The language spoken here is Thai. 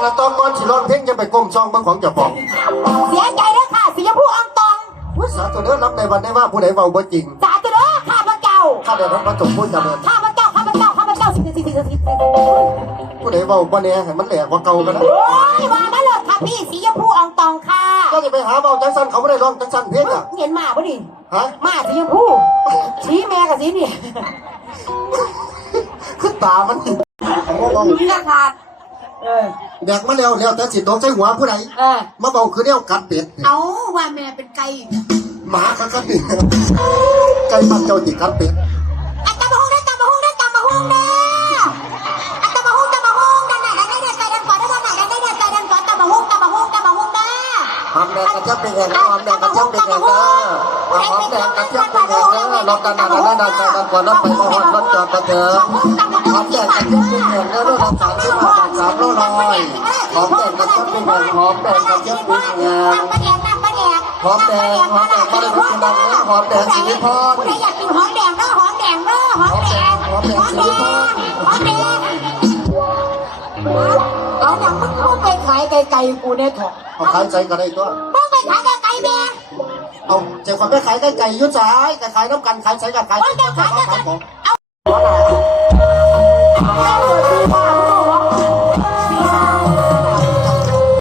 แล้วตอนก่อนสิร้องเพลงจะไปก้มซองเบิ่งของเจ้าของเสียใจเด้อค่ะสีชมพูอ่องตองผู้สาธุเด้อรับในวันได้ว่าผู้ใดเว้าบ่จริงสาธุเด้อข้าพเจ้าข้าแต่ท่านพระสงฆ์ผู้เจริญข้าพเจ้าสิผู้ใดเว้าบ่แน่ให้มันแหลกกว่าเก่ากันนะโอ้ยว่ามาเลยค่ะพี่สีชมพูอ่องตองค่ะก็จะไปหาเว้าจังซั่นเขาบ่ได้ร้องจังซั่นเพลงอ่ะเห็นมาบ่ดิฮะมาสีชมพูสีแม่กับสีนี่คือตามันนี่ราคาแดกมาแล้วแต่สิตกใส่หัวผู้ใดมาเว้าคือแนวกัดเป็ดเอาว่าแม่เป็นไก่หมากัดเป็ดไก่มันเจ้าสิกัดเป็ดอัตมาฮงนะอัตมาฮงนะอัตมาฮงนะอัตมาฮงนั่นน่ะได้ใจดันก่อนได้บ่น่ะได้ใจดันก่อนอัตมาฮงนะหอมแดงกระเจี๊ยบเป็นแห้งหอมแดงกระเจี๊ยบเป็นแห้งหอมแดงกระเจี๊ยบเป็นแห้งรถกันนั่นใจดันก่อนรถไปมหอดรถจอดกระเถิบหอมแดงกระเจี๊ยบเป็นแห้งแล้วรถรับ35 บาท3โลน้อยหอมแดงกระเจี๊ยบเป็นแห้งหอมแดงกระเจี๊ยบเป็นแห้งหอมแดงมาได้ทุกคนนะหอมแดงสิริพรผู้ใดอยากกินหอมแดงเด้อหอมแดงเอาหนังมึงเข้าไปขายไก่กูเนี่ยเถอะเอาขายใจก็ได้ตัวมึงไปขายไก่แม่เอาเจ้าคนไปขายไก่ยุ่งสายขายน้ำกันขายใจกับขายของเอา